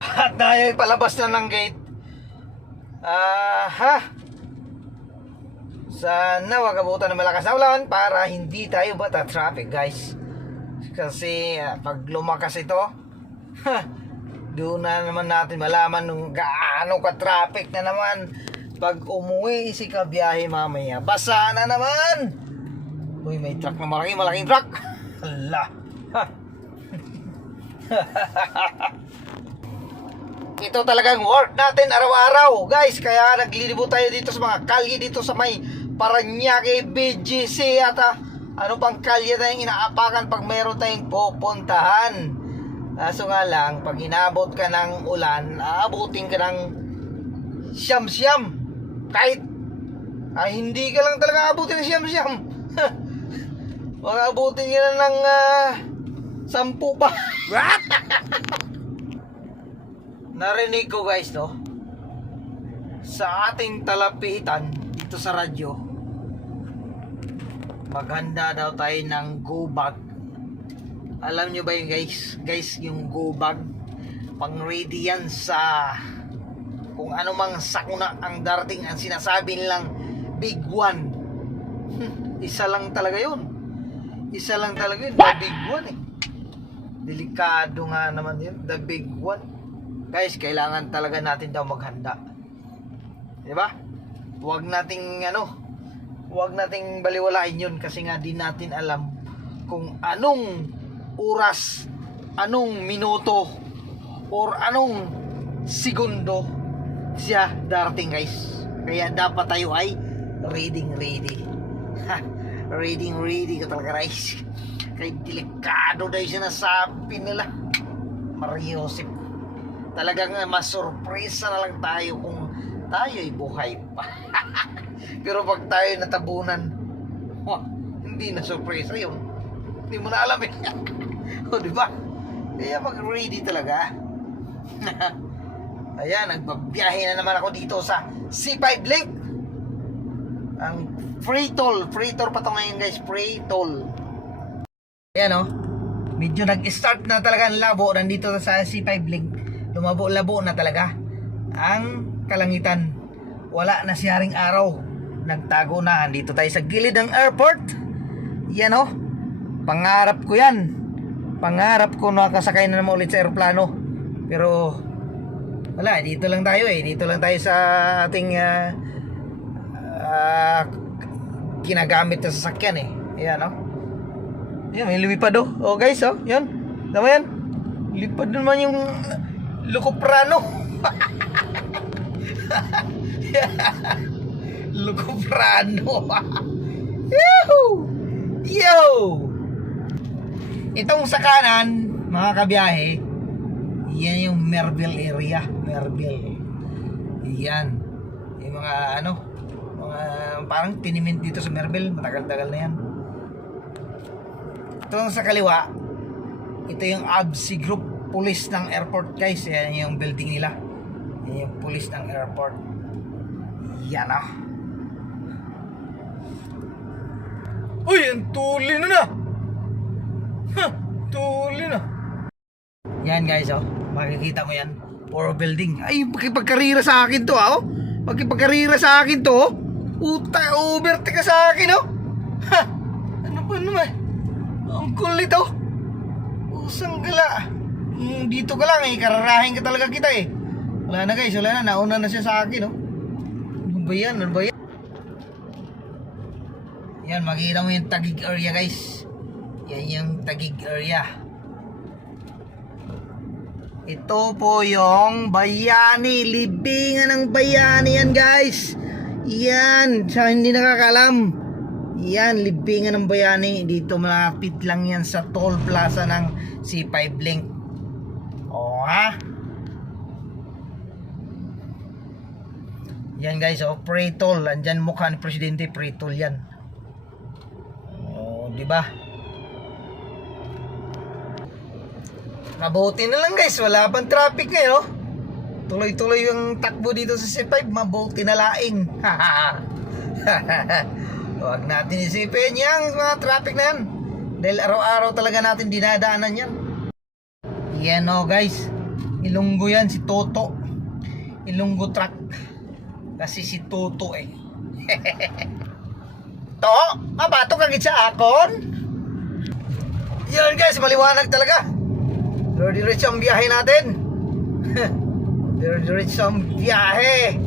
At dahil palabas na ng gate, sana wag abutan ng malakas na ulan para hindi tayo traffic guys. Kasi pag lumakas ito, doon na naman natin malaman nung gaano ka traffic na naman pag umuwi si kabiyahe mamaya. Basa na naman. Uy, may truck na malaking truck. Hala. Ito talagang work natin araw-araw guys. Kaya naglilibot tayo dito sa mga kalye dito sa may Parañaque, BGC at ano pang kalye tayong inaapakan pag meron tayong pupuntahan. Kaso nga lang, pag inabot ka ng ulan, aabutin ka ng siyam-siyam. Kahit hindi ka lang talaga aabutin ng siyam-siyam. Mag-aabutin ka na ng 10 pa. Narinig ko guys, no, sa ating talapitan dito sa radyo, maghanda daw tayo ng go bag. Alam nyo ba yun guys? Guys, yung go bag, pang ready yan sa kung ano mang sakuna ang darating. Ang sinasabi nilang big one. Isa lang talaga yun. Isa lang talaga yun, the big one eh. Delikado nga naman yun, the big one. Guys, kailangan talaga natin daw maghanda. 'Di ba? Huwag nating baliwalain 'yun kasi nga di natin alam kung anong oras, anong minuto or anong segundo siya darating guys. Kaya dapat tayo ay ready. Ready ka talaga guys. Kaya delikado dahil sinasabi nila. Mariosip. Talagang masurpresa na lang tayo kung tayo'y buhay pa. Pero pag tayo natabunan, hindi na surpresa yun. Hindi mo na alam eh. O diba? Kaya pag ready talaga. Ayan, nagbabiyahe na naman ako dito sa C5 Link. Ang free toll pa to ngayon guys, free toll. Ayan o, medyo nag-start na talaga ang labo. Nandito sa C5 Link, lumabo-labo na talaga ang kalangitan. Wala na siyaring araw, nagtago na. Andito tayo sa gilid ng airport. Yan o, pangarap ko yan. Pangarap ko nakasakay na naman ulit sa aeroplano. Pero wala, dito lang tayo eh. Dito lang tayo sa ating ginagamit na sasakyan eh. Ayan o. Ayan, may lumipad o. O guys o, yan. Tama yan. Lipad naman yung Lukoprano. Lukoprano. Yo! Itong sa kanan, mga kabiyahe, yan yung Merville area. Merville. Yan. Yung mga mga parang tinimint dito sa Merville. Matagal-tagal na yan. Itong sa kaliwa, ito yung ABSI Group Police ng airport guys. Yan yung building nila. Yan yung police ng airport. Yan ah. Uy, ang tuli na. Tuli na. Yan guys oh. Makikita mo yan. Puro building. Ay, makipagkarira sa akin to oh. Makipagkarira sa akin to oh. Overtake ka sa akin oh. Ano ba naman? Ang kulit oh. Usang gala. Dito ka lang eh, kararahin ka talaga kita eh. Wala na guys, wala na, nauna na siya sa akin oh. Ano ba yan? Yan, makikita mo yung Taguig area guys. Yan yung Taguig area. Ito po yung Bayani, libingan ng Bayani yan guys. Yan, sa hindi nakakalam, yan, libingan ng Bayani. Dito malapit lang yan sa toll plaza ng C5 Link. O ha? Yan guys, oh, free toll. Andyan mukha ni Presidente, free toll yan. O, diba? Mabuti na lang guys, wala pang traffic ngayon. Tuloy-tuloy yung takbo dito sa C5, mabuti na laing. Huwag natin isipin yung mga traffic na yan. Dahil araw-araw talaga natin dinadaanan yan. Yan o guys. Ilonggo yan, si Toto. Ilonggo truck. Kasi si Toto eh. To, mabato ka gid sa akon. Yan guys, maliwanag talaga. Diretso ang biyahe natin. Diretso ang biyahe.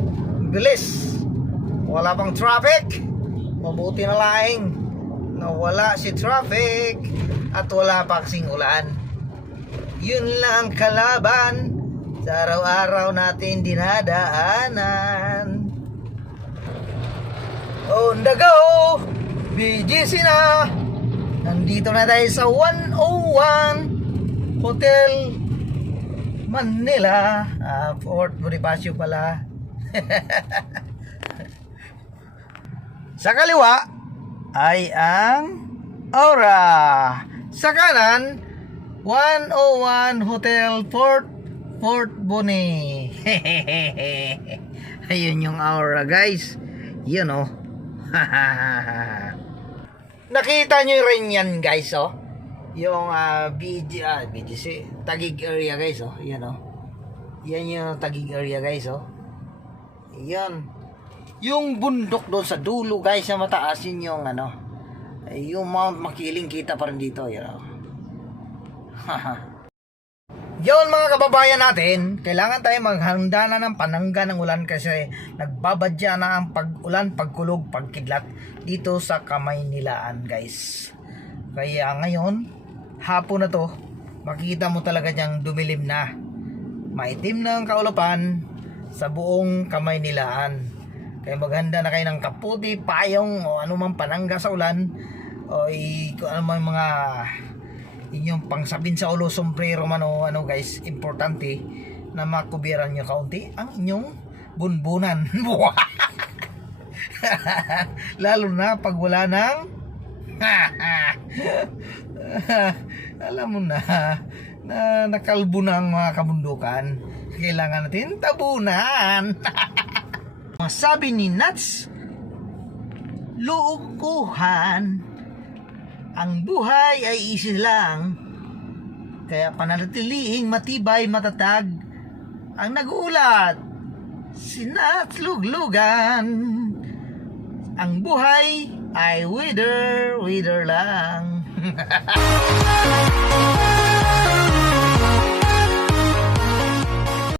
Bilis. Wala pang traffic. Mabuti na laing nawala si traffic at wala pa kasing ulan. Yun lang ang kalaban sa araw-araw natin dinadaanan. On the go, BGC na. Nandito na tayo sa 101 Hotel Manila, Fort Bonifacio pala. Sa kaliwa ay ang Aura. Sa kanan, 101 Hotel Fort Boni. Ayun yung Aura guys. Yun oh. Nakita nyo rin yan guys oh. Yung BGC Taguig area guys oh. Yan oh. Yan yung Taguig area guys oh. Yan. Yung bundok doon sa dulo guys na mataas, yun yung ano, yung Mount Makiling, kita pa rin dito, you know. Yun mga kababayan natin, kailangan tayo maghanda na ng panangga ng ulan kasi nagbabadya na ang pag-ulan, pagkulog, pagkidlat dito sa Kamaynilaan guys. Kaya ngayon, hapon na to, makikita mo talaga niyang dumilim na. Maitim na ang kaulapan sa buong Kamaynilaan. Kaya maghanda na kayo ng kaputi, payong o anumang panangga sa ulan o kung ano man mga inyong pangsabin sa ulo, sombrero man o ano guys, importante na makubiran nyo kaunti ang inyong bunbunan. Lalo na pag wala ng alam mo na nakalbo na ang mga kabundukan, kailangan natin tabunan. Sabi ni Nats, lookuhan, ang buhay ay isa lang, kaya panatiling matibay, matatag ang nag-uulat. Si Nats Luglugan, ang buhay ay wither lang.